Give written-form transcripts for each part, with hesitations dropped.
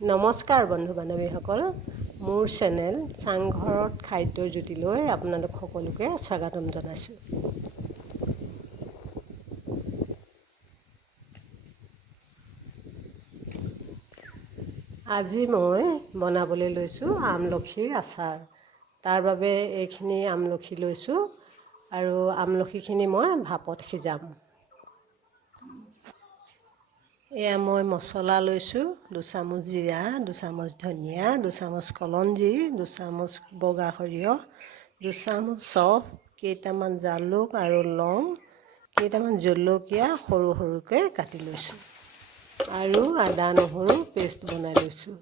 নমস্কাৰ বন্ধু বান্ধৱীসকল, মোৰ চেনেল চাংঘৰত খাদ্যৰ জুতিলৈ আপোনালোক সকলোকে স্বাগতম জনাইছোঁ। আজি মই বনাবলৈ লৈছোঁ আমলখিৰ আচাৰ। তাৰ বাবে এইখিনি আমলখি লৈছোঁ আৰু আমলখিখিনি মই ভাপত সিজাম। এয়া মই মছলা লৈছোঁ, 2 চামুচ জিৰা, 2 চামুচ ধনিয়া, 2 চামুচ কলঞ্জি, 2 চামুচ বগা সৰিয়হ, 2 চামুচ চফ, কেইটামান জালুক আৰু লং, কেইটামান জলকীয়া সৰু সৰুকৈ কাটি লৈছোঁ আৰু আদা নহৰু পেষ্ট বনাই লৈছোঁ।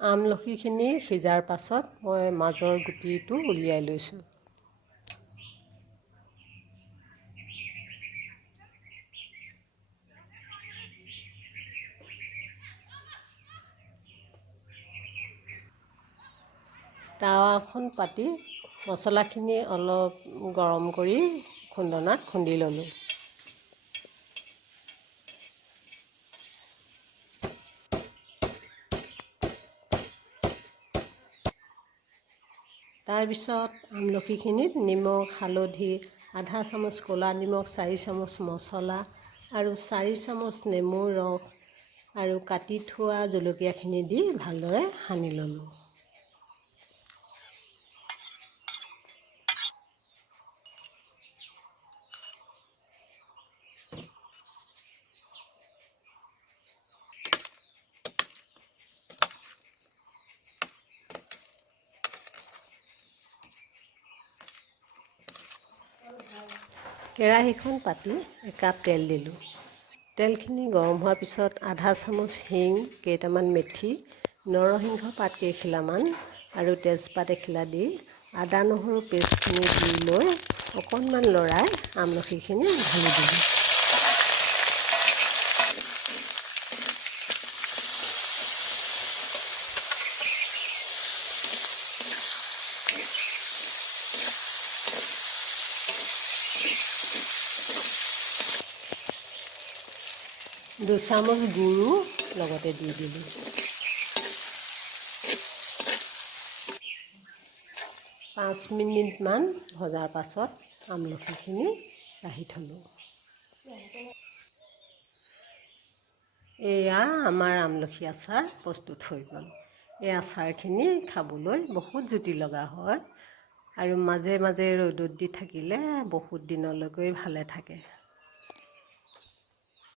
আমলখিখিনি সিজাৰ পাছত মই মাজৰ গুটিটো উলিয়াই লৈছোঁ। টাৱাখন পাতি মছলাখিনি অলপ গৰম কৰি খুন্দনাত খুন্দি ল'লোঁ। তাৰপিছত আমলখিখিনিত নিমখ, হালধি, আধা চামুচ ক'লা নিমখ, 4 চামুচ মছলা আৰু 4 চামুচ নেমুৰ ৰস আৰু কাটি থোৱা জলকীয়াখিনি দি ভালদৰে সানি ল'লোঁ। কেৰাহীখন পাতি একাপ তেল দিলোঁ। তেলখিনি গৰম হোৱাৰ পিছত আধা চামুচ হিং, কেইটামান মেথি, নৰসিংহ পাত কেইখিলামান আৰু তেজপাত এখিলা দি আদা নহৰু পেষ্টখিনি দি লৈ অকণমান লৰাই আমলখিখিনি ঢালি দিলোঁ। দুই চামুচ গুড়ো লগতে দি দিলোঁ। পাঁচ মিনিটমান ভজাৰ পাছত আমলখিখিনি কাঢ়ি থলোঁ। এয়া আমাৰ আমলখি আচাৰ প্ৰস্তুত হৈ গ'ল। এই আচাৰখিনি খাবলৈ বহুত জুতি লগা হয় আৰু মাজে মাজে ৰ'দত দি থাকিলে বহুত দিনলৈকে ভালে থাকে।